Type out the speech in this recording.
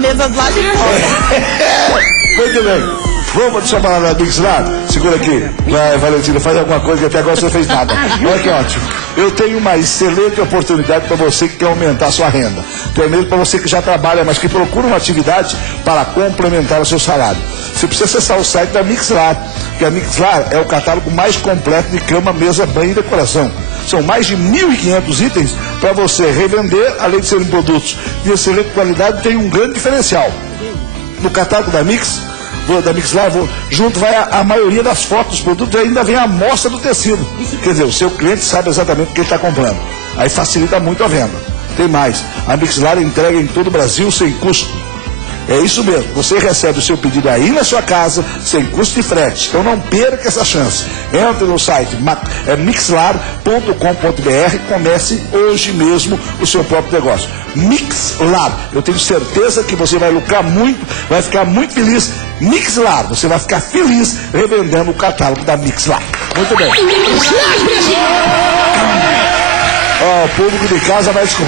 mesas lá de fora. Muito bem. Vamos chamar da Mixlar? Segura aqui. Vai, Valentina, faz alguma coisa que até agora você não fez nada. Olha que ótimo. Eu tenho uma excelente oportunidade para você que quer aumentar a sua renda. Primeiro, para você que já trabalha, mas que procura uma atividade para complementar o seu salário. Você precisa acessar o site da Mixlar, que a Mixlar é o catálogo mais completo de cama, mesa, banho e decoração. São mais de 1.500 itens para você revender, além de serem produtos de excelente qualidade, tem um grande diferencial. No catálogo da Mixlar, junto vai a maioria das fotos dos produtos e ainda vem a amostra do tecido. Quer dizer, o seu cliente sabe exatamente o que ele está comprando. Aí facilita muito a venda. Tem mais, a Mixlar entrega em todo o Brasil sem custo. É isso mesmo, você recebe o seu pedido aí na sua casa, sem custo de frete. Então não perca essa chance. Entre no site mixlar.com.br e comece hoje mesmo o seu próprio negócio. Mixlar, eu tenho certeza que você vai lucrar muito, vai ficar muito feliz. Mixlar, você vai ficar feliz revendendo o catálogo da Mixlar. Muito bem. Ó, o público de casa vai descobrir.